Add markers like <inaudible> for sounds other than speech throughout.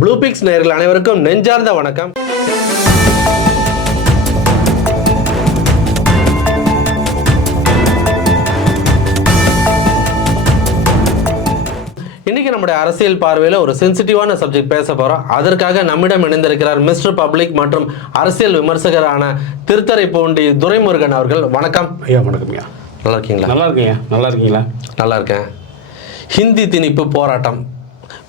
Blue fix நேயர்கள் அனைவருக்கும் நெஞ்சார்ந்த வணக்கம். இன்னைக்கு நம்முடைய அரசியல் பார்வையில் ஒரு சென்சிட்டிவான சப்ஜெக்ட் பேச போறோம். அதற்காக நம்மிடம் இணைந்திருக்கிறார் மிஸ்டர் பப்ளிக் மற்றும் அரசியல் விமர்சகரான திருத்தரை பூண்டி துரைமுருகன் அவர்கள். வணக்கம். ஐயா வணக்கம் ஐயா. நல்லா இருக்கீங்களா? நல்லா இருக்கீங்க நல்லா இருக்கீங்களா? நல்லா இருக்கேன். ஹிந்தி திணிப்பு போராட்டம்.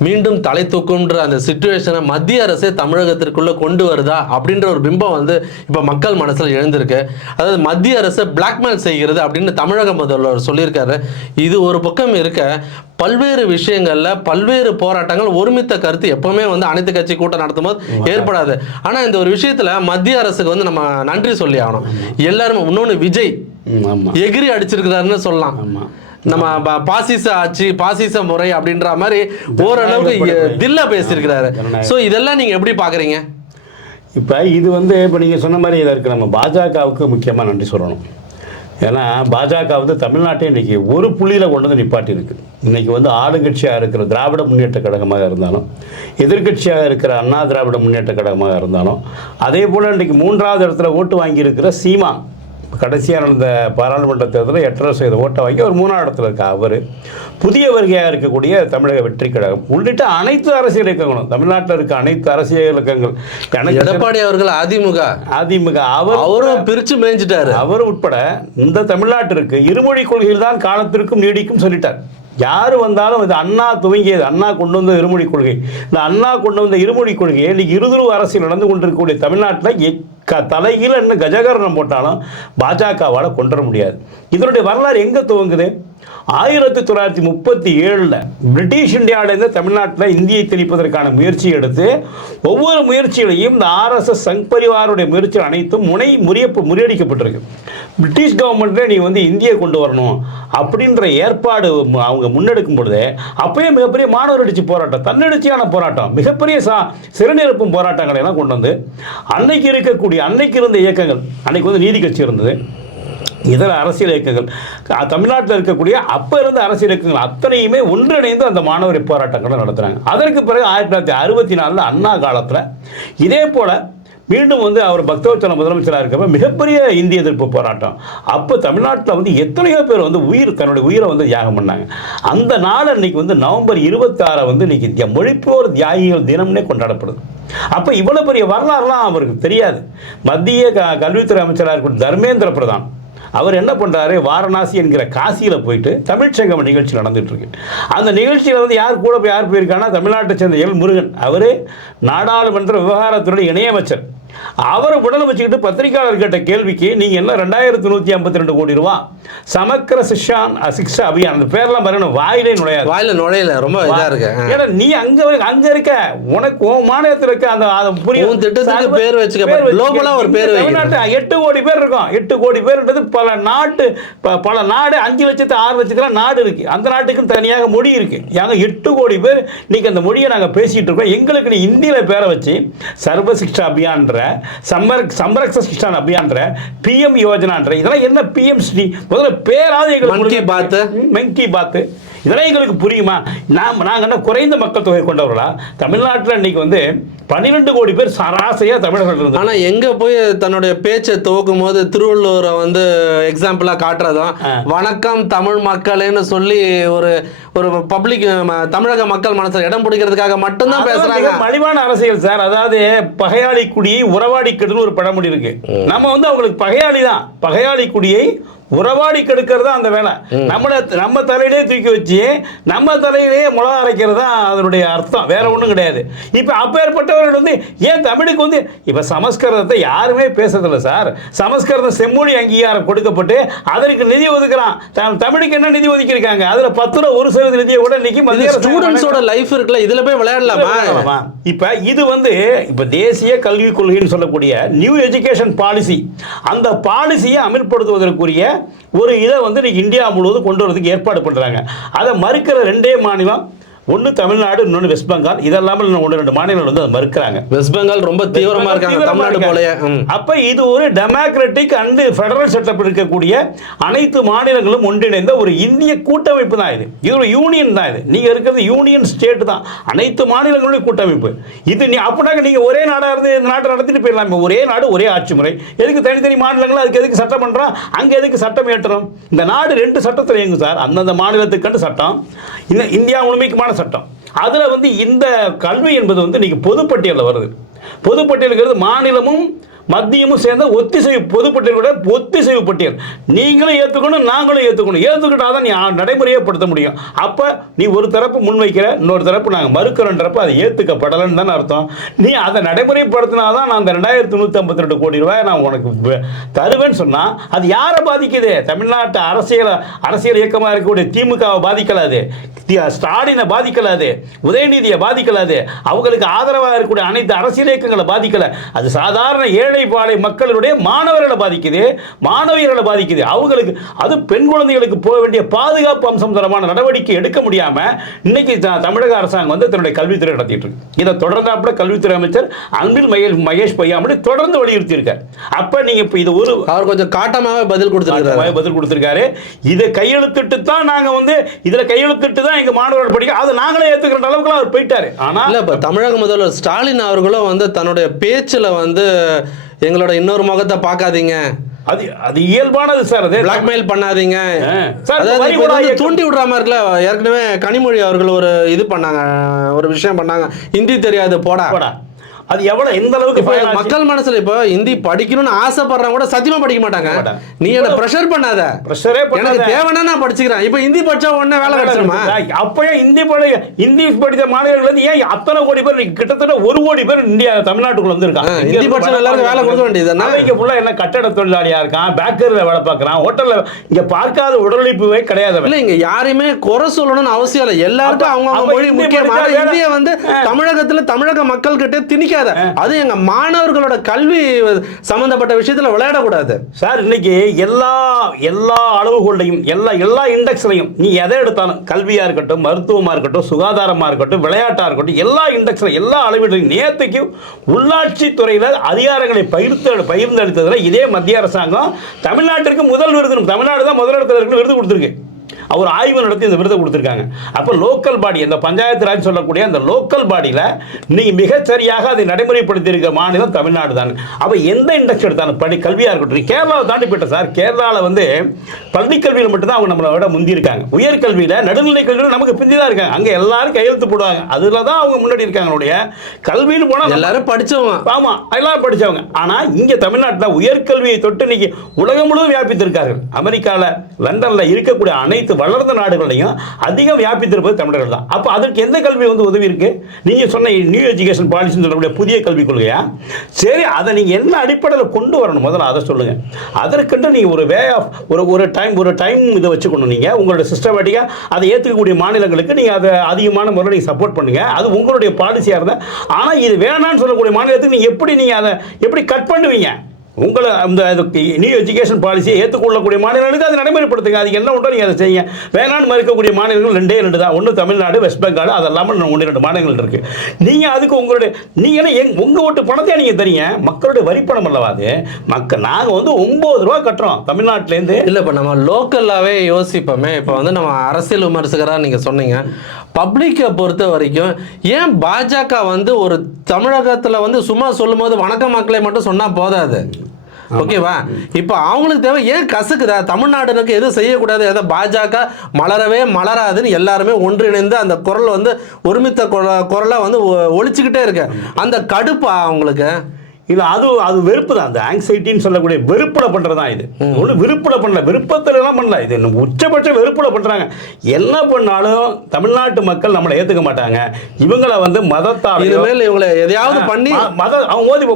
மீண்டும் தலை தூக்கும்ன்ற அந்த சுச்சுவேஷனை மத்திய அரசே தமிழகத்திற்குள்ள கொண்டு வருதா அப்படின்ற ஒரு பிம்பம் வந்து இப்போ மக்கள் மனசில் எழுந்திருக்கு. அதாவது மத்திய அரசு பிளாக்மெயில் செய்கிறது அப்படின்னு தமிழக முதல்வர் சொல்லியிருக்காரு. இது ஒரு பக்கம் இருக்க பல்வேறு விஷயங்கள்ல பல்வேறு போராட்டங்கள் ஒருமித்த கருத்து எப்பவுமே வந்து அனைத்து கட்சி கூட்டம் நடத்தும் போது ஏற்படாது. ஆனா இந்த ஒரு விஷயத்துல மத்திய அரசுக்கு வந்து நம்ம நன்றி சொல்லி ஆகணும். எல்லாருமே இன்னொன்று விஜய். எகிரி அடிச்சிருக்கிறாருன்னு சொல்லலாம். நம்ம பாசிச ஆட்சி பாசிச முறை அப்படின்ற மாதிரி ஓரளவுக்கு தில்லா பேசியிருக்கிறாரு. ஸோ இதெல்லாம் நீங்க எப்படி பாக்குறீங்க? இப்போ இது வந்து இப்போ நீங்கள் சொன்ன மாதிரி இதற்கு நம்ம பாஜகவுக்கு முக்கியமாக நன்றி சொல்லணும். ஏன்னா பாஜக வந்து தமிழ்நாட்டை இன்னைக்கு ஒரு புள்ளியில் கொண்டு வந்து நிப்பாட்டி இருக்கு இன்னைக்கு வந்து ஆளுங்கட்சியாக இருக்கிற திராவிட முன்னேற்ற கழகமாக இருந்தாலும் எதிர்க்கட்சியாக இருக்கிற அண்ணா திராவிட முன்னேற்ற கழகமாக இருந்தாலும் அதே போல் இன்னைக்கு மூன்றாவது இடத்துல ஓட்டு வாங்கியிருக்கிற சீமான் கடைசியாக நடந்த பாராளுமன்ற தேர்தலில் எட்டரை சதவீத ஓட்டை வாங்கி ஒரு மூணாவது இடத்துல இருக்க அவர் புதிய வருகையாக இருக்கக்கூடிய தமிழக வெற்றி கழகம். உள்ளிட்ட அனைத்து அரசியல் இயக்கங்களும் தமிழ்நாட்டில் இருக்க அனைத்து அரசியல் இயக்கங்கள் எனக்கு எடப்பாடி அவர்கள் அதிமுக. அதிமுக அவர் அவரும் பிரிச்சு மேய்ஞ்சிட்டாரு. அவர் உட்பட இந்த தமிழ்நாட்டிற்கு இருமொழி கொள்கையில் தான் காலத்திற்கும் நீடிக்கும் சொல்லிட்டார். யார் வந்தாலும் இது அண்ணா துவங்கியது அண்ணா கொண்டு வந்த இருமொழி கொள்கை. இந்த அண்ணா கொண்டு வந்த இருமொழி கொள்கையை இன்னைக்கு இருதுருவ அரசியல் நடந்து கொண்டிருக்கக்கூடிய தமிழ்நாட்டில் எக்க தலைகீழ என்ன கஜகரணம் போட்டாலும் பாஜகவால் கொண்டு வர முடியாது. இதனுடைய வரலாறு எங்கே துவங்குது? ஆயிரத்தி தொள்ளாயிரத்தி முப்பத்தி ஏழில் பிரிட்டிஷ் இந்தியாவிலேருந்து தமிழ்நாட்டில் இந்தியை திணிப்பதற்கான முயற்சி எடுத்து ஒவ்வொரு முயற்சிகளையும் இந்த ஆர்எஸ்எஸ் சங் பரிவாருடைய முயற்சிகள் அனைத்தும் முனை முறியப்பு முறியடிக்கப்பட்டிருக்கு. பிரிட்டிஷ் கவர்மெண்ட்டில் நீ வந்து இந்தியை கொண்டு வரணும் அப்படின்ற ஏற்பாடு அவங்க முன்னெடுக்கும் பொழுது அப்பயே மிகப்பெரிய மாணவர் அடிச்சு போராட்டம் தன்னெழுச்சியான போராட்டம் மிகப்பெரிய சா சிறுநிரப்பும் போராட்டங்களை எல்லாம் கொண்டு வந்து அன்னைக்கு இருக்கக்கூடிய அன்னைக்கு இருந்த இயக்கங்கள் அன்னைக்கு வந்து நீதி கட்சி இருந்தது. இதர அரசியல் இயக்கங்கள். தமிழ்நாட்டில் இருக்கக்கூடிய அப்போ இருந்த அரசியல் இயக்கங்கள் அத்தனையுமே ஒன்றிணைந்து அந்த மாணவர் போராட்டங்களை நடத்துகிறாங்க அதற்கு பிறகு ஆயிரத்தி தொள்ளாயிரத்தி அறுபத்தி நாலில் அண்ணா காலத்தில் இதே போல் மீண்டும் வந்து அவர் பக்தவச்சன முதலமைச்சராக இருக்கிறப்ப மிகப்பெரிய இந்திய எதிர்ப்பு போராட்டம். அப்போ தமிழ்நாட்டில் வந்து எத்தனையோ பேர் வந்து உயிர் தன்னுடைய உயிரை வந்து தியாகம் பண்ணாங்க. அந்த நாள் அன்னைக்கு வந்து நவம்பர் இருபத்தாறை வந்து இன்னைக்கு மொழிப்போர் தியாகிகள் தினம்னே கொண்டாடப்படுது. அப்போ இவ்வளோ பெரிய வரலாறுலாம் அவருக்கு தெரியாது. மத்திய க கல்வித்துறை அமைச்சராக இருக்கக்கூடிய தர்மேந்திர பிரதான். அவர் என்ன பண்ணுறாரு வாரணாசி என்கிற காசியில் போயிட்டு தமிழ்ச்சங்கம் நிகழ்ச்சி நடந்துகிட்ருக்கு அந்த நிகழ்ச்சியில் வந்து யார் கூட போய் யார் போயிருக்காங்கன்னா தமிழ்நாட்டை சேர்ந்த எல் முருகன். அவர் நாடாளுமன்ற விவகாரத்துறை இணையமைச்சர். அவர் உடல் வச்சுக்கிட்டு பத்திரிகையாளர் கேட்ட கேள்விக்கு நீங்கள் என்ன ரெண்டாயிரத்தி நூற்றி ஐம்பத்தி ரெண்டு கோடி ரூபா சமக்கர சிக்ஷான் சிக்ஷா அபியான்? அந்த பேர்லாம் பாருங்க வாயிலே நுழையாது. வாயில நுழையல ரொம்ப இதா இருக்கு. ஏன்னா நீ அங்க அங்க இருக்க. உனக்கு உன் மாநிலத்தில் இருக்க அந்த புரியும். திட்டத்துக்கு பேர் வச்சுக்க. ஒரு பேர். தமிழ்நாட்டு எட்டு கோடி பேர் இருக்கும். எட்டு கோடி பேர்ன்றது பல நாட்டு பல நாடு அஞ்சு லட்சத்து ஆறு லட்சத்துல நாடு இருக்கு. அந்த நாட்டுக்கும் தனியாக மொழி இருக்கு. நாங்க எட்டு கோடி பேர் இன்னைக்கு அந்த மொழியை நாங்க பேசிட்டு இருக்கோம். எங்களுக்கு நீ இந்தியில பேரை வச்சு சர்வ சிக்ஷா அபியான்ற சம்பர் சம்பரக்ஷ சிக்ஷா அபியான்ற பிஎம் யோஜனான்ற இதெல்லாம் என்ன பிஎம் ஸ்ரீ முதல்ல பேராவது எங்களுக்கு மன் கி கொடுங்க. பாத். ம், மன் கி பாத் இதெல்லாம் எங்களுக்கு புரியுமா நாம் நாங்கள் என்ன குறைந்த மக்கள் தொகை கொண்டவர்களா தமிழ்நாட்டில் இன்னைக்கு வந்து பன்னிரெண்டு கோடி பேர் சராசரியாக தமிழர்கள் இருந்தாங்க. ஆனா எங்க போய் தன்னுடைய பேச்சை துவக்கும் போது திருவள்ளுவரை வந்து எக்ஸாம்பிளா காட்டுறதும். வணக்கம் தமிழ் மக்களேன்னு சொல்லி ஒரு ஒரு பப்ளிக் தமிழக மக்கள் மனசுல இடம் பிடிக்கிறதுக்காக மட்டும்தான் பேசுறாங்க. மலிவான அரசியல் சார். அதாவது பகையாளி குடியை உறவாடி கெடுன்னு ஒரு பழமொழி இருக்கு. நம்ம வந்து அவங்களுக்கு பகையாளி தான் பகையாளி குடியை உறவாடி கெடுக்கிறது அந்த வேலை. நம்மள நம்ம தலையிலே தூக்கி வச்சு நம்ம தலையிலே மிளகா அரைக்கிறது தான் அதனுடைய அர்த்தம். வேற ஒன்றும் கிடையாது. இப்போ அப்பேற்பட்டவர்கள் வந்து ஏன் தமிழுக்கு வந்து இப்போ சமஸ்கிருதத்தை யாருமே பேசுறதில்ல சார். சமஸ்கிருதம் செம்மொழி அங்கீகாரம் கொடுக்கப்பட்டு அதற்கு நிதி ஒதுக்குறான். தமிழுக்கு என்ன நிதி ஒதுக்கியிருக்காங்க? அதுல பத்துல ஒரு சதவீத நிதியை கூட இன்னைக்கு மத்திய ஸ்டூடெண்ட்ஸோட லைஃப் இருக்குல்ல இதுல போய் விளையாடலாமா. இப்ப இது வந்து இப்ப தேசிய கல்விக் கொள்கைன்னு சொல்லக்கூடிய நியூ எஜுகேஷன் பாலிசி அந்த பாலிசியை அமல்படுத்துவதற்குரிய ஒரு இதை வந்து இந்தியா முழுவதும் கொண்டு வரதுக்கு ஏற்பாடு பண்ணுறாங்க அதை மறுக்கிற ரெண்டே மாநிலம் ஒன்று தமிழ்நாடு இன்னொன்று வெஸ்ட் பெங்கால். இதெல்லாமல் ஒன்று ரெண்டு மாநிலங்கள் வந்து அதை மறுக்கிறாங்க. வெஸ்ட் பெங்கால் ரொம்ப தீவிரமா இருக்காங்க தமிழ்நாடு. போலயே. அப்ப இது ஒரு டெமோக்ராட்டிக் அண்ட் ஃபெடரல் செட்டப் இருக்கக்கூடிய அனைத்து மாநிலங்களும் ஒன்றிணைந்த ஒரு இந்திய கூட்டமைப்பு தான் இது. இது ஒரு யூனியன் தான் இது. நீங்க இருக்கிறது யூனியன் ஸ்டேட் தான். அனைத்து மாநிலங்களுடைய கூட்டமைப்பு. இது நீ அப்படின்னாக்க நீங்க ஒரே நாடா இருந்து இந்த நாட்டை நடத்திட்டு போயிடலாம். ஒரே நாடு ஒரே ஆட்சி முறை எதுக்கு தனித்தனி மாநிலங்கள் அதுக்கு எதுக்கு சட்டம் பண்றோம்? அங்க எதுக்கு சட்டம் ஏற்றணும் இந்த நாடு ரெண்டு சட்டத்தில் இயங்கும் சார். அந்தந்த மாநிலத்துக்கு சட்டம். இந்த இந்தியா முழுமைக்குமான சட்டம். அதில் வந்து இந்த கல்வி என்பது வந்து இன்றைக்கி பொதுப்பட்டியலில் வருது. பொதுப்பட்டியலுங்கிறது மாநிலமும் மத்தியமும் சேர்ந்த ஒத்திசைவு பொதுப்பட்டியலோட ஒத்திசைவு பட்டியல். நீங்களும் ஏற்றுக்கணும் நாங்களும் ஏற்றுக்கணும் ஏற்றுக்கிட்டா தான் நீ ஆ- நடைமுறையே படுத்த முடியும். அப்போ நீ ஒரு தரப்பு முன்வைக்கிற இன்னொரு தரப்பு நாங்கள் மறுக்கிறோன்றப்ப அது ஏற்றுக்கப்படலைன்னு தானே அர்த்தம். நீ அதை நடைமுறைப்படுத்தினா தான் நான் அந்த ரெண்டாயிரத்தி நூற்றி ஐம்பத்தி ரெண்டு கோடி ரூபாய் நான் உனக்கு தருவேன்னு சொன்னால் அது யாரை பாதிக்குது? தமிழ்நாட்டு அரசியல் அரசியல் இயக்கமாக இருக்கக்கூடிய திமுகவை பாதிக்கலாது ஸ்டாலினை பாதிக்கலாது உதயநிதியை பாதிக்கலாது அவங்களுக்கு ஆதரவாக இருக்கக்கூடிய அனைத்து அரசியல் இயக்கங்களை பாதிக்கலை. அது சாதாரண ஏழை பாழை மக்களுடைய மாணவர்களை பாதிக்குது மாணவியர்களை பாதிக்குது. அவங்களுக்கு அது பெண் குழந்தைகளுக்கு போக வேண்டிய பாதுகாப்பு அம்சம் தரமான நடவடிக்கை எடுக்க முடியாம இன்னைக்கு தமிழக அரசாங்கம் வந்து தன்னுடைய கல்வித்துறை நடத்திட்டு இருக்கு. இதை தொடர்ந்தாப்புல கல்வித்துறை அமைச்சர் அன்பில் மகேஷ் மகேஷ் பொய்யாமொழி தொடர்ந்து வலியுறுத்தி இருக்கார் அப்ப நீங்க இப்ப இது ஒரு அவர் கொஞ்சம் காட்டமாவே பதில் கொடுத்துருக்காரு பதில் கொடுத்திருக்காரு. இதை கையெழுத்திட்டு தான் நாங்க வந்து இதுல கையெழுத்திட்டு தான் எங்க மாணவர்கள் படிக்க அதை நாங்களே ஏத்துக்கிற அளவுக்கு அவர் போயிட்டாரு. ஆனா இல்ல இப்ப தமிழக முதல்வர் ஸ்டாலின் அவர்களும் வந்து தன்னுடைய பேச்சுல வந்து எங்களோட இன்னொரு முகத்தை பார்க்காதீங்க. அது அது இயல்பானது சார் அது பிளாக்மெயில் பண்ணாதீங்க. அதாவது. தூண்டி விடுற மாதிரி இருக்குல்ல ஏற்கனவே கனிமொழி அவர்கள் ஒரு இது பண்ணாங்க ஒரு விஷயம் பண்ணாங்க. ஹிந்தி தெரியாது போடா. போடா. அது எவ்வளவு எந்த அளவுக்கு? மக்கள் மனசுல இப்போ ஹிந்தி படிக்கணும்னு ஆசைப்படுறவங்க கூட சத்தியமா படிக்க மாட்டாங்க. நீ என்ன பிரஷர் பண்ணாத பிரஷரே எனக்கு. தேவைன்னா நான் படிச்சுக்கிறேன் இப்போ ஹிந்தி படிச்சா உடனே வேலை கிடைச்சிருமா அப்பயே இந்தி படி இந்தி படித்த மாணவர்கள் வந்து ஏன் அத்தனை கோடி பேர் கிட்டத்தட்ட ஒரு கோடி பேர் இந்தியா தமிழ்நாட்டுக்குள்ள வந்திருக்காங்க ஹிந்தி படிச்ச எல்லாருக்கும் வேலை கொடுக்க வேண்டியதுதானே? அவன் இங்க ஃபுல்லா என்ன கட்டட தொழிலாளியா இருக்கான் பேக்கரியில் வேலை பார்க்கறான் ஹோட்டல்ல இங்க பார்க்காத உடலுழைப்புவே கிடையாது. இல்ல இங்க யாரையுமே குறை சொல்லணும்னு அவசியம் இல்லை எல்லாருக்கும் அவங்க மொழி ஹிந்தி முக்கியமான இந்திய வந்து தமிழகத்துல தமிழக மக்கள் கிட்ட திணிக்காத அது எங்க மாணவர்களோட கல்வி சம்பந்தப்பட்ட விஷயத்துல விளையாடக்கூடாது. சார் இன்னைக்கு எல்லா எல்லா அளவுகோலையும் எல்லா எல்லா இண்டெக்ஸ்லையும் நீ எதை எடுத்தாலும் கல்வியா இருக்கட்டும் மருத்துவமா இருக்கட்டும் சுகாதாரமா இருக்கட்டும் விளையாட்டா இருக்கட்டும் எல்லா இண்டெக்ஸ்ல எல்லா அளவீடுலையும் நேற்றுக்கு உள்ளாட்சி துறையில அதிகாரங்களை பகிர்ந்து பகிர்ந்தளித்ததுல இதே மத்திய அரசாங்கம் தமிழ்நாட்டிற்கு முதல் விருது தமிழ்நாடு தான் முதலிடத்தில் இருக்கு விருது கொடுத்துருக்கு. அவர் ஆய்வு நடத்தி இந்த விருதை கொடுத்துருக்காங்க. அப்போ லோக்கல் பாடி அந்த பஞ்சாயத்து ராஜ் சொல்லக்கூடிய அந்த லோக்கல் பாடியில் நீங்க மிகச் சரியாக அதை நடைமுறைப்படுத்தி இருக்க மாநிலம் தமிழ்நாடு தான். அப்போ எந்த இண்டெக்ஸ் எடுத்தாலும் படி கல்வியாக இருக்கட்டும். கேரளாவை தாண்டி போயிட்டேன் சார் கேரளாவில் வந்து பள்ளி கல்வியில் மட்டும்தான் அவங்க நம்மளை விட முந்தி இருக்காங்க உயர்கல்வியில் நடுநிலை கல்வியில் நமக்கு பிந்தி தான் இருக்காங்க. அங்கே எல்லாரும் கையெழுத்து போடுவாங்க. அதில் தான் அவங்க முன்னாடி இருக்காங்களுடைய கல்வின்னு போனால் எல்லாரும் படிச்சவங்க. ஆமா எல்லாம் படிச்சவங்க. ஆனா இங்க தமிழ்நாட்டில் உயர்கல்வியை தொட்டு இன்னைக்கு உலகம் முழுவதும் வியாபித்திருக்கார்கள். அமெரிக்கால லண்டன்ல இருக்கக்கூடிய அனைத்து வளர்ந்த நாடுகளையும் அதிகம் வியாபித்திருப்பது தமிழர்கள் தான். அப்போ அதற்கு எந்த கல்வி வந்து உதவி இருக்கு? நீங்கள் சொன்ன நியூ எஜுகேஷன் பாலிசின்னு சொல்லக்கூடிய புதிய கல்விக் கொள்கையா? சரி அதை நீங்கள் என்ன அடிப்படையில் கொண்டு வரணும்? முதல்ல அதை சொல்லுங்க. அதற்கென்று நீங்கள் ஒரு வே ஆஃப் ஒரு ஒரு டைம் ஒரு டைம் இதை வச்சுக்கணும் நீங்கள் உங்களோட சிஸ்டமேட்டிக்காக அதை ஏற்றுக்கக்கூடிய மாநிலங்களுக்கு நீங்கள் அதை அதிகமான முறையில் நீங்கள் சப்போர்ட் பண்ணுங்க. அது உங்களுடைய பாலிசியாக இருந்தால் ஆனால் இது வேணாம்னு சொல்லக்கூடிய மாநிலத்துக்கு நீங்கள் எப்படி நீங்கள் அதை எப்படி கட் பண்ணுவீங்க? உங்களை அந்த நியூ எஜுகேஷன் பாலிசியை ஏற்றுக்கொள்ளக்கூடிய மாநிலங்களுக்கு அதை நடைமுறைப்படுத்துங்க. அதுக்கு என்ன உண்டோ நீங்கள் அதை செய்யுங்க. வேணான்னு மறுக்கக்கூடிய மாநிலங்கள் ரெண்டே ரெண்டு தான். ஒன்று தமிழ்நாடு வெஸ்ட் பெங்கால் அது இல்லாமல் ஒன்று ரெண்டு மாநிலங்கள் இருக்கு. நீங்கள் அதுக்கு உங்களுடைய நீங்கள் என்ன எங் உங்கள் ஓட்டு பணத்தை நீங்கள் தரீங்க மக்களுடைய வரி பணம் அல்லவா அது? மக்கள் நாங்கள் வந்து ஒம்பது ரூபா கட்டுறோம் தமிழ்நாட்டிலேருந்து. இல்லை இப்போ நம்ம லோக்கல்லாகவே யோசிப்போமே. இப்போ வந்து நம்ம அரசியல் விமர்சகராக நீங்கள் சொன்னீங்க. பப்ளிக்கை பொறுத்த வரைக்கும் ஏன் பாஜக வந்து ஒரு தமிழகத்தில் வந்து சும்மா சொல்லும்போது வணக்க மக்களை மட்டும் சொன்னால் போதாது? ஓகேவா? இப்போ அவங்களுக்கு தேவை ஏன் கசக்குதா? தமிழ்நாடுனுக்கு எதுவும் செய்யக்கூடாது? ஏதோ பாஜக மலரவே மலராதுன்னு எல்லாருமே ஒன்றிணைந்து அந்த குரல் வந்து ஒருமித்த குர- குரலை வந்து ஒ- ஒலிச்சுக்கிட்டே இருக்கு. அந்த கடுப்பா அவங்களுக்கு? இது அது அது வெறுப்பு தான் அந்த ஆங்ஸைட்டின்னு சொல்லக்கூடிய வெறுப்புல பண்றது தான் இது. ஒன்று விருப்பல பண்ணல விருப்பத்துல எல்லாம் பண்ணல இது உச்சபட்ச வெறுப்புல பண்றாங்க. என்ன பண்ணாலும் தமிழ்நாட்டு மக்கள் நம்மளை ஏத்துக்க மாட்டாங்க. இவங்களை வந்து மதத்தாலையோ இனிமேல் இவங்களை எதையாவது பண்ணி மத அவங்க ஓதி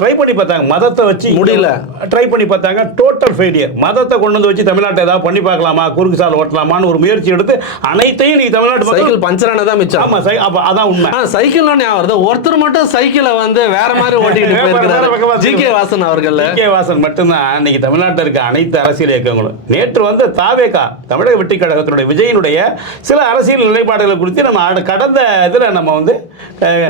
ட்ரை பண்ணி பார்த்தாங்க. மதத்தை வச்சு முடியல. ட்ரை பண்ணி பார்த்தாங்க. டோட்டல் ஃபெயிலியர் மதத்தை கொண்டு வந்து வச்சு தமிழ்நாட்டை ஏதாவது பண்ணி பார்க்கலாமா? குறுக்கு சால் ஓட்டலாமான்னு ஒரு முயற்சி எடுத்து அனைத்தையும் நீங்க தமிழ்நாட்டு சைக்கிள் பஞ்சரானதான் மிச்சம். ஆமா சை- அப்ப அதான் உண்மை. ஆ சைக்கிள் ஞாபகம் வருது ஒருத்தர் மட்டும் சைக்கிளை வந்து வேற மாதிரி ஓட்டிட்டு <laughs> இருக்கிறாரு. ஜி கே வாசன் அவர்கள் கே வாசன் மட்டும்தான் இன்னைக்கு தமிழ்நாட்டில் இருக்க அனைத்து அரசியல் இயக்கங்களும். நேற்று வந்து தாவேகா தமிழக வெற்றி கழகத்தினுடைய விஜயனுடைய சில அரசியல் நிலைப்பாடுகளை குறித்து நம்ம கடந்த இதில் நம்ம வந்து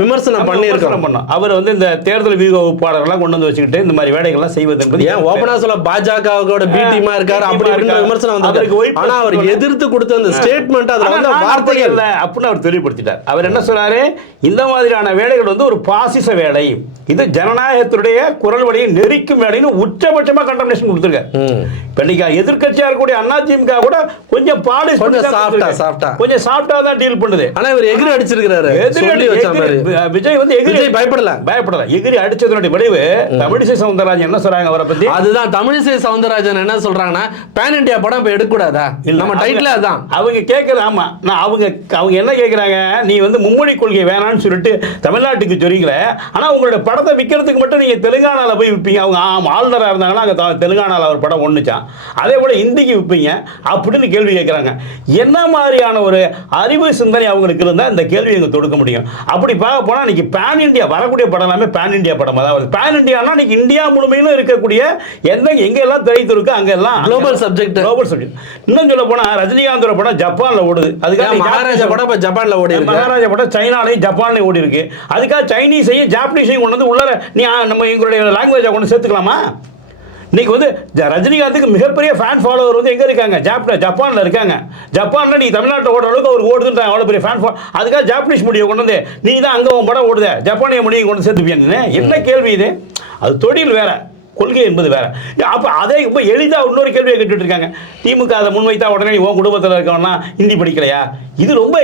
விமர்சனம். விமர்சனம் பண்ணோம். அவர் வந்து இந்த தேர்தல் வியூக வகுப்பாளர்கள்லாம் கொண்டு வந்து வச்சுக்கிட்டு இந்த மாதிரி வேலைகள்லாம் செய்வது என்பது ஏன் ஓபனா சொல்ல பாஜகவோட பி டீமா இருக்காரு அப்படி. விமர்சனம் வந்திருக்கு. ஆனா அவர். எதிர்த்து கொடுத்த அந்த ஸ்டேட்மெண்ட் அதுல வந்து வார்த்தைகள். இல்ல அப்படின்னு அவர் தெளிவுபடுத்திட்டார். அவர் என்ன சொல்றாரு? இந்த மாதிரியான வேலைகள் வந்து ஒரு பாசிச வேலை. இது ஜனநாயகத்துடைய குரல் வழியை நெரிக்கும் வேலைன்னு உச்சபட்சமா கண்டம்னேஷன் கொடுத்துருக்க. இப்ப இன்னைக்கு எதிர்க்கட்சியா இருக்கக்கூடிய அதிமுக கூட கொஞ்சம் பாலிஷ் கொஞ்சம் கொடுத்திருக்கு. soft-ஆ. கொஞ்சம் சாஃப்டா தான் டீல் பண்ணுது. ஆனா இவர் எகிரி அடிச்சிருக்கிறாரு. எதிரி விஜய் வந்து எகிரி பயப்படல. பயப்படல. எகிரி அடிச்சதனுடைய விளைவு தமிழிசை சவுந்தரராஜன் என்ன சொல்றாங்க அவரை பத்தி? அதுதான் தமிழிசை சவுந்தரராஜன் என்ன சொல்றாங்கன்னா பேன் இண்டியா படம் இப்ப எடுக்கக்கூடாதா? நம்ம டைட்டில் அதான். அவங்க கேட்கறது ஆமா. நான் அவங்க அவங்க என்ன கேட்குறாங்க? நீ வந்து மும்மொழி கொள்கை வேணாம்னு சொல்லிட்டு தமிழ்நாட்டுக்கு சொல்றீங்களே ஆனா உங்களோட படத்தை விற்கிறதுக்கு மட்டும் நீங்க தெலுங்கானால போய் விற்பீங்க அவங்க ஆளுநராக இருந்தாங்கன்னா அங்கே தெலுங்கானால ஒரு படம் ஒண்ணுச்சான் அதே போல இந்திக்கு விற்பீங்க அப்படின்னு கேள்வி கேட்குறாங்க என்ன மாதிரியான ஒரு அறிவு சிந்தனை அவங்களுக்கு இருந்தால் இந்த கேள்வி இங்கே தொடுக்க முடியும். அப்படி பார்க்க போனால் இன்னைக்கு பேன் இந்தியா வரக்கூடிய படம் எல்லாமே பேன் இந்தியா படம் அதாவது பேன் இந்தியானா இன்னைக்கு இந்தியா முழுமையிலும் இருக்கக்கூடிய எந்த எங்கெல்லாம் திரைத்துருக்கு அங்கெல்லாம் Global subject. குளோபல் சப்ஜெக்ட் இன்னும் சொல்ல போனா ரஜினிகாந்தோட படம் ஜப்பான்ல ஓடுது. அதுக்காக மகாராஜா படம் இப்ப ஜப்பான்ல ஓடி இருக்கு? மகாராஜா படம் சைனாலையும் ஜப்பான்லையும் ஓடி இருக்கு. அதுக்காக சைனீஸையும் ஜாப்பனீஸையும் கொண்டு வந்து உள்ளார நீ நம்ம எங்களுடைய லாங்குவேஜை கொண்டு சேர்த்துக்கலாமா? இன்னைக்கு வந்து ரஜினிகாந்துக்கு மிகப்பெரிய ஃபேன் ஃபாலோவர் வந்து எங்க இருக்காங்க? ஜாப் ஜப்பான்ல இருக்காங்க. ஜப்பான்ல நீ தமிழ்நாட்டில் ஓடுற அளவுக்கு அவர் ஓடுதுன்றாங்க. அவ்வளோ பெரிய ஃபேன் அதுக்காக ஜாப்பனீஸ் மொழியை கொண்டு வந்து நீ தான் அங்கே உன் படம் ஓடுத. ஜப்பானிய மொழியை கொண்டு சேர்த்துப்பியான்னு என்ன கேள்வி இது? அது தொழில் வேற. கொள்கை என்பது வேற. அப்போ அதை இப்போ எளிதாக இன்னொரு கேள்வியை கேட்டுட்டு இருக்காங்க திமுக அதை முன்வைத்தா உடனே உன் குடும்பத்தில் இருக்கவனா ஹிந்தி படிக்கலையா? இது ரொம்ப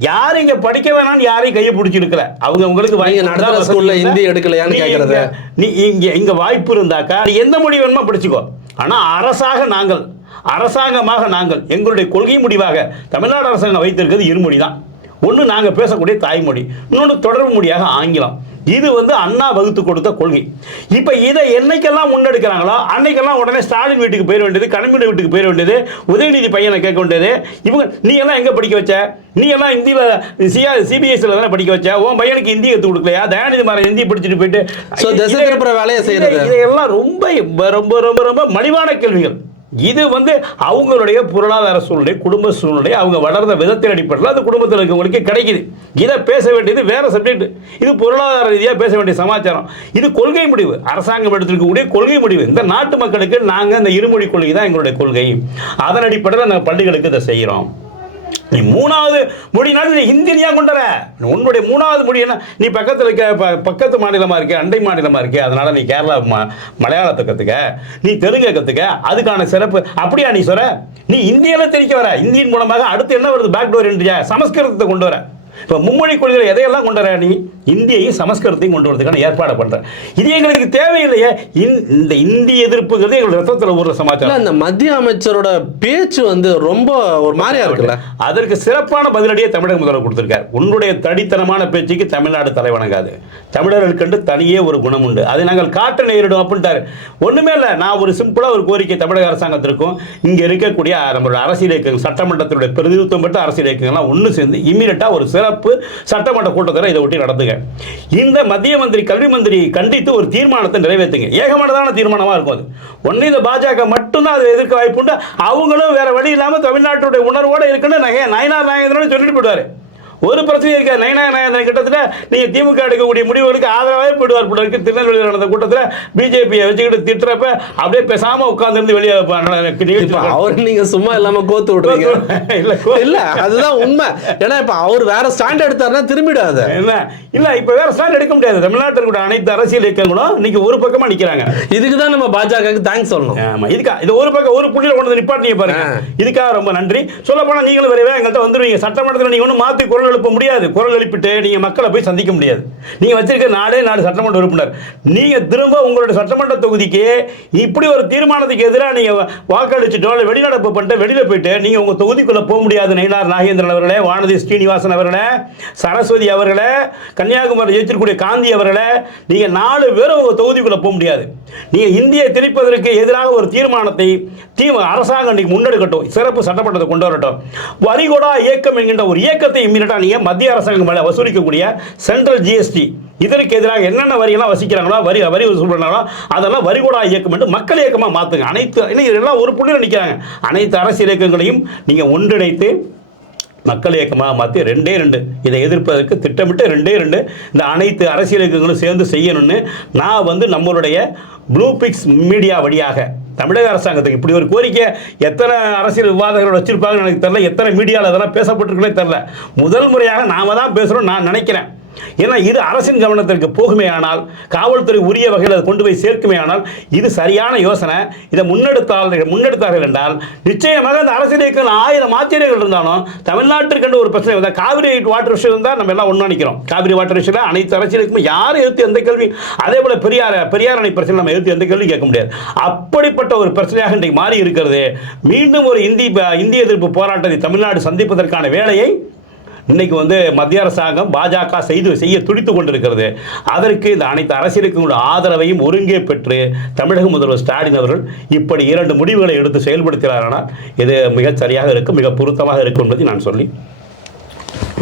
யாரும் இங்கே படிக்க வேணாம்னு யாரையும் கையை பிடிச்சி எடுக்கல அவங்க உங்களுக்கு வசதி ஸ்கூல்ல ஹிந்தி எடுக்கலையான்னு. இங்க- நீ இங்க இங்க வாய்ப்பு இருந்தாக்கா நீ எந்த மொழி வேணுமா படிச்சுக்கோ. ஆனா அரசாக நாங்கள் அரசாங்கமாக நாங்கள் எங்களுடைய கொள்கை முடிவாக தமிழ்நாடு அரசாங்கம் வைத்திருக்கிறது இருமொழி தான் ஒன்று நாங்கள் பேசக்கூடிய தாய்மொழி இன்னொன்று தொடர்பு மொழியாக ஆங்கிலம். இது வந்து அண்ணா வகுத்து கொடுத்த கொள்கை. இப்போ இதை என்னைக்கெல்லாம் முன்னெடுக்கிறாங்களோ அன்னைக்கெல்லாம் உடனே ஸ்டாலின் வீட்டுக்கு போயிட வேண்டியது கனிமொழி வீட்டுக்கு போயிட வேண்டியது உதயநிதி பையனை கேட்க வேண்டியது. இவங்க நீ எல்லாம் எங்கே படிக்க வச்ச? நீ எல்லாம் ஹிந்தியில் சிஆ சிபிஎஸ்சியில் தானே படிக்க வச்ச? உன் பையனுக்கு ஹிந்தி கற்றுக் கொடுக்கலையா? தயாநிதி மாறன் ஹிந்தி படிச்சுட்டு போயிட்டு So, திசை திருப்புற வேலையை செய்யறது. இதை- இதையெல்லாம் ரொம்ப ரொம்ப ரொம்ப ரொம்ப மலிவான கேள்விகள். இது வந்து அவங்களுடைய பொருளாதார சூழ்நிலை குடும்ப சூழ்நிலை அவங்க வளர்ந்த விதத்தின் அடிப்படையில் அது குடும்பத்தில் இருக்கவங்களுக்கு கிடைக்குது. இதை பேச வேண்டியது வேறு சப்ஜெக்ட் இது பொருளாதார ரீதியாக பேச வேண்டிய சமாச்சாரம். இது கொள்கை முடிவு. அரசாங்கம் எடுத்திருக்கக்கூடிய கொள்கை முடிவு. இந்த நாட்டு மக்களுக்கு நாங்கள் இந்த இருமொழி கொள்கை தான் எங்களுடைய கொள்கை. அதன் அடிப்படையில் நாங்கள் பள்ளிகளுக்கு இதை செய்கிறோம் நீ மூணாவது மொழினாலும் நீ ஹிந்திலியா கொண்டு வர? உன்னுடைய மூணாவது மொழி என்ன? நீ பக்கத்தில் இருக்க ப- பக்கத்து மாநிலமாக இருக்க அண்டை மாநிலமாக இருக்க அதனால் நீ கேரளா ம மலையாளத்தை கற்றுக்க நீ தெலுங்கை கற்றுக்க அதுக்கான சிறப்பு. அப்படியா நீ சொல்ற நீ இந்தியாவில் தெரிவிக்க வர. இந்தியின் மூலமாக அடுத்து என்ன வருது? பேக் டோர் சமஸ்கிருதத்தை கொண்டு வர. இப்போ மும்மொழி கொள்கைகளை எதையெல்லாம் கொண்டு வர நீ இந்தியையும் சமஸ்கிருதத்தையும் கொண்டு வரதுக்கான ஏற்பாடு பண்ற இது எங்களுக்கு தேவையில்லையே. இந்- இந்த இந்தி எதிர்ப்புங்கிறது எங்களுக்கு ரத்தத்தில் ஊர்ற சமாச்சாரம். அந்த மத்திய அமைச்சரோட பேச்சு வந்து ரொம்ப ஒரு மாதிரியா இருக்குல்ல? அதற்கு சிறப்பான பதிலடியை தமிழக முதல்வர் கொடுத்திருக்கார். உன்னுடைய தடித்தனமான பேச்சுக்கு தமிழ்நாடு தலைவணங்காது தமிழர்களுக்கென்று தனியே ஒரு குணம் உண்டு. அதை நாங்கள் காட்ட நேரிடும் அப்படின்ட்டாரு. ஒண்ணுமே இல்லை. நான் ஒரு சிம்பிளா ஒரு கோரிக்கை தமிழக அரசாங்கத்திற்கும் இங்க இருக்கக்கூடிய நம்மளோட அரசியல் இயக்கங்கள் சட்டமன்றத்தினுடைய பிரதிநிதித்துவம் பெற்ற அரசியல் இயக்கங்கள்லாம் ஒன்று சேர்ந்து இம்மீடியட்டா ஒரு சிறப்பு சட்டமன்ற கூட்டத்தொடர் இதை ஒட்டி நடந்துங்க இந்த மத்திய மந்திரி கல்வி மந்திரி கண்டித்து ஒரு தீர்மானத்தை நிறைவேற்றுங்க. ஏகமானதான தீர்மானமாக இருக்கும் அது. ஒன்று இந்த பாஜக மட்டும்தான் அதை எதிர்க்க வாய்ப்புண்டு அவங்களும் வேற வழி இல்லாமல் தமிழ்நாட்டுடைய உணர்வோட இருக்குன்னு நகை நயனார் நாகேந்திரன் சொல்லிட்டு போயிடுவார். ஒரு பிரச்சனையும் இருக்காது. நயனா நாயந்திரன் கிட்டத்தட்ட நீங்க திமுக எடுக்கக்கூடிய முடிவுகளுக்கு ஆதரவாகவே போயிடுவார் போல இருக்கு. திருநெல்வேலியில் நடந்த கூட்டத்தில் பிஜேபியை வச்சுக்கிட்டு திட்டுறப்ப அப்படியே பேசாம உட்கார்ந்திருந்து வெளியே அவர் நீங்க சும்மா இல்லாம கோத்து விடுறீங்க. இல்ல இல்ல அதுதான் உண்மை. ஏன்னா இப்ப அவர் வேற ஸ்டாண்ட் எடுத்தாருன்னா திரும்பிடாது. என்ன? இல்ல இப்ப வேற ஸ்டாண்ட் எடுக்க முடியாது. தமிழ்நாட்டில் கூட அனைத்து அரசியல் இயக்கங்களும் இன்னைக்கு ஒரு பக்கமா நிக்கிறாங்க. இதுக்கு தான் நம்ம பாஜகவுக்கு தேங்க்ஸ் சொல்லணும். ஆமா இதுக்கா இது ஒரு பக்கம் ஒரு புள்ளியில கொண்டு வந்து நிப்பாட்டிங்க பாருங்க. இதுக்காக ரொம்ப நன்றி. சொல்ல போனா நீங்களும் விரைவே எங்கள்கிட்ட வந்துருவீங்க. சட்டமன்றத்தில் நீங்க ஒன்றும் மாத்தி குரல் எழுப்ப முடியாது. குரல் எழுப்பிட்டு நீங்கள் மக்களை போய் சந்திக்க முடியாது. நீங்கள் வச்சிருக்க நாடே நாடு சட்டமன்ற உறுப்பினர். நீங்கள் திரும்ப உங்களுடைய சட்டமன்ற தொகுதிக்கு இப்படி ஒரு தீர்மானத்துக்கு எதிராக நீங்கள் வாக்களிச்சுட்டோ இல்லை வெளிநடப்பு பண்ணிட்டு வெளியில் போயிட்டு நீங்கள் உங்கள் தொகுதிக்குள்ளே போக முடியாது. நயினார் நாகேந்திரன் அவர்களே வானதி ஸ்ரீனிவாசன் அவர்களே சரஸ்வதி அவர்களே கன்னியாகுமரி ஜெயிச்சிருக்கூடிய காந்தி அவர்களே நீங்கள் நாலு பேரும் உங்கள் தொகுதிக்குள்ளே போக முடியாது. நீங்கள் இந்தியை திணிப்பதற்கு எதிராக ஒரு தீர்மானத்தை தீ அரசாங்கம் இன்னைக்கு முன்னெடுக்கட்டும். சிறப்பு சட்டமன்றத்தை கொண்டு வரட்டும். வரிகொடா இயக்கம் என்கின்ற ஒரு இயக்கத்தை இம்மீடியட்டாக நீங்கள் மத்திய அரசாங்கம் மேலே வசூலிக்கக்கூடிய சென்ட்ரல் ஜிஎஸ்டி இதற்கு எதிராக என்னென்ன வரியெல்லாம் வசிக்கிறாங்களோ வரி வரி வசூல் பண்ணுறாங்களோ அதெல்லாம் வரிகூடா இயக்கம் என்று மக்கள் இயக்கமாக மாற்றுங்க அனைத்து எல்லாம் ஒரு புள்ளியில் நிற்கிறாங்க அனைத்து அரசியல் இயக்கங்களையும் நீங்கள் ஒன்றிணைத்து மக்கள் இயக்கமாக மாற்றி ரெண்டே ரெண்டு இதை எதிர்ப்பதற்கு திட்டமிட்டு ரெண்டே ரெண்டு இந்த அனைத்து அரசியல் இயக்கங்களும் சேர்ந்து செய்யணும்னு நான் வந்து நம்மளுடைய ப்ளூ பிக்ஸ் மீடியா வழியாக தமிழக அரசாங்கத்துக்கு இப்படி ஒரு கோரிக்கை எத்தனை அரசியல் விவாதங்கள் வச்சிருப்பாங்கன்னு எனக்கு தெரியல. எத்தனை மீடியாவில் அதெல்லாம் பேசப்பட்டிருக்குன்னே தெரில முதல் முறையாக நாம தான் பேசுகிறோம் நான் நினைக்கிறேன். ஏன்னா இது அரசின் கவனத்திற்கு போகுமேயானால் காவல்துறை உரிய வகையில் அதை கொண்டு போய் சேர்க்குமேயானால் இது சரியான யோசனை. இதை முன்னெடுத்தால் முன்னெடுத்தார்கள் என்றால் நிச்சயமாக அந்த அரசியல் இயக்கம் ஆயிரம் ஆச்சரியங்கள் இருந்தாலும் தமிழ்நாட்டிற்கு ஒரு பிரச்சனை வந்தால் காவிரி வாட்டர் விஷயம் இருந்தால் நம்ம எல்லாம் ஒன்று நினைக்கிறோம் காவிரி வாட்டர் விஷயம் அனைத்து அரசியலுக்கும் யார் எதிர்த்து எந்த கேள்வி அதே போல பெரியார் பெரியார் அணை பிரச்சனை நம்ம எதிர்த்து எந்த கேள்வி கேட்க முடியாது. அப்படிப்பட்ட ஒரு பிரச்சனையாக இன்றைக்கு மாறி இருக்கிறது. மீண்டும் ஒரு இந்தி இந்திய எதிர்ப்பு போராட்டத்தை தமிழ்நாடு சந்திப்பதற்கான வேலையை இன்னைக்கு வந்து மத்திய அரசாங்கம் பாஜக செய்து செய்ய துடித்து கொண்டிருக்கிறது. அதற்கு இந்த அனைத்து அரசியலுக்கும் ஆதரவையும் ஒருங்கே பெற்று தமிழக முதல்வர் ஸ்டாலின் அவர்கள் இப்படி இரண்டு முடிவுகளை எடுத்து செயல்படுத்தினாரானால் இது மிகச் சரியாக இருக்கும் மிக பொருத்தமாக இருக்கும் என்பதை நான் சொல்லி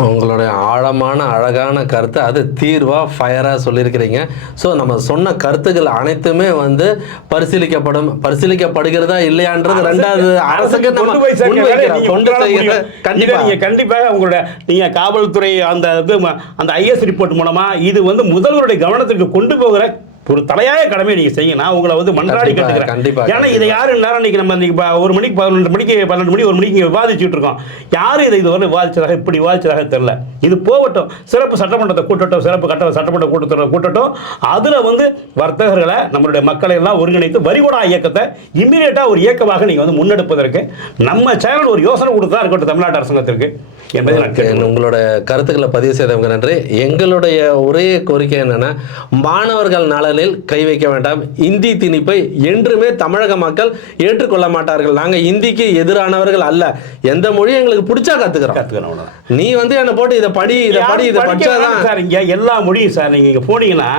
உங்களுடைய ஆழமான அழகான கருத்து அது தீர்வா ஃபயரா சொல்லியிருக்கிறீங்க ஸோ நம்ம சொன்ன கருத்துக்கள் அனைத்துமே வந்து பரிசீலிக்கப்படும் பரிசீலிக்கப்படுகிறதா இல்லையான்றது ரெண்டாவது அரசுக்கு நம்ம கொண்டு போய் சேர்க்க வேலையை முன்வைக்கிறோம். நீங்க கொண்டு உங்களால செய்கிற- முடியும். இதை கண்டிப்பா நீங்க கண்டிப்பாக உங்களுடைய நீங்க காவல்துறை அந்த இது அந்த ஐஎஸ் ரிப்போர்ட் மூலமா இது வந்து முதல்வருடைய கவனத்திற்கு கொண்டு போகிற ஒரு தலையாய கடமை நீங்க செய்யுங்க. நான் உங்களை வந்து மன்றாடி கேட்டுக்கிறேன். கண்டிப்பா, ஏன்னா. இதை யாரு நேரம் இன்னைக்கு நம்ம இன்னைக்கு ஒரு மணிக்கு பதினொன்று மணிக்கு பன்னெண்டு மணி ஒரு மணிக்கு விவாதிச்சுட்டு இருக்கோம். யாரும் இதை இதுவரை விவாதிச்சதாக இப்படி விவாதிச்சதாக தெரியல. இது போகட்டும். சிறப்பு சட்டமன்றத்தை கூட்டட்டும் சிறப்பு கட்ட சட்டமன்ற கூட்டத்தொடரை கூட்டட்டும். அதுல வந்து வர்த்தகர்களை நம்மளுடைய மக்களை எல்லாம் ஒருங்கிணைத்து வரிகொடா இயக்கத்தை இம்மிடியட்டா ஒரு இயக்கமாக நீங்க வந்து முன்னெடுப்பதற்கு நம்ம சேனல் ஒரு யோசனை கொடுத்தா இருக்கட்டும் தமிழ்நாடு அரசாங்கத்திற்கு உங்களோட கருத்துக்களை பதிவு செய்தவங்க நன்றி. எங்களுடைய ஒரே கோரிக்கை என்னன்னா மாணவர்கள் நலனில் கை வைக்க வேண்டாம். இந்தி திணிப்பை என்றுமே தமிழக மக்கள் ஏற்றுக்கொள்ள மாட்டார்கள். நாங்க இந்திக்கு எதிரானவர்கள் அல்ல. எந்த மொழி எங்களுக்கு பிடிச்சா கத்துக்கணும் அவ்வளவுதான். நீ வந்து என்ன போட்டு இதை படி இதை படி இதை படிச்சாதான் சார் இங்க. எல்லா மொழியும் சார். நீங்க இங்க போனீங்கன்னா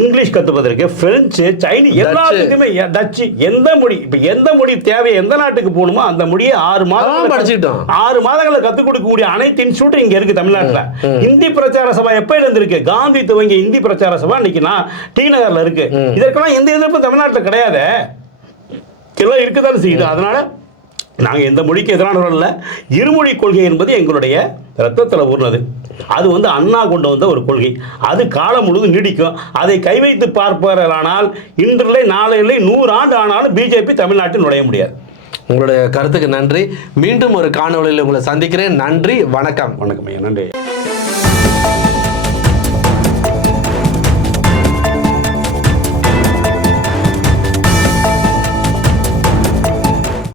இங்கிலீஷ் கத்துப்பதற்கு பிரெஞ்சு சைனீஸ் எல்லாத்துக்குமே டச்சு எந்த மொழி இப்ப எந்த மொழி தேவை எந்த நாட்டுக்கு போகணுமோ அந்த மொழியை ஆறு மாதம் அதெல்லாம் படிச்சுக்கிட்டோம். ஆறு மாதங்களை கத்துக் கொடுக்கக்கூடிய அனைத்து இன்ஸ்டியூட் இங்க இருக்கு தமிழ்நாட்டுல. இந்தி பிரச்சார சபா எப்ப இருந்திருக்கு காந்தி துவங்கிய இந்தி பிரச்சார சபா இன்னைக்கு நான் டி நகர்ல இருக்கு. இதற்கெல்லாம் எந்த எதிர்ப்பும் தமிழ்நாட்டுல கிடையாது. எல்லாம் இருக்குதானே செய்யுது. அதனால நாங்கள் எந்த மொழிக்கு எதிரானவர்கள் இல்லை இருமொழி கொள்கை என்பது எங்களுடைய ரத்தத்தில் ஊர்னது. அது வந்து அண்ணா கொண்டு வந்த ஒரு கொள்கை. அது காலம் முழுவதும் நீடிக்கும். அதை கை வைத்து பார்ப்பார்களானால் இன்றில்லை நாளையில்லை நூறு ஆண்டு ஆனாலும் பிஜேபி தமிழ்நாட்டில் நுழைய முடியாது. உங்களுடைய கருத்துக்கு நன்றி. மீண்டும் ஒரு காணொளியில் உங்களை சந்திக்கிறேன். நன்றி. வணக்கம். வணக்கம் ஐயா. நன்றி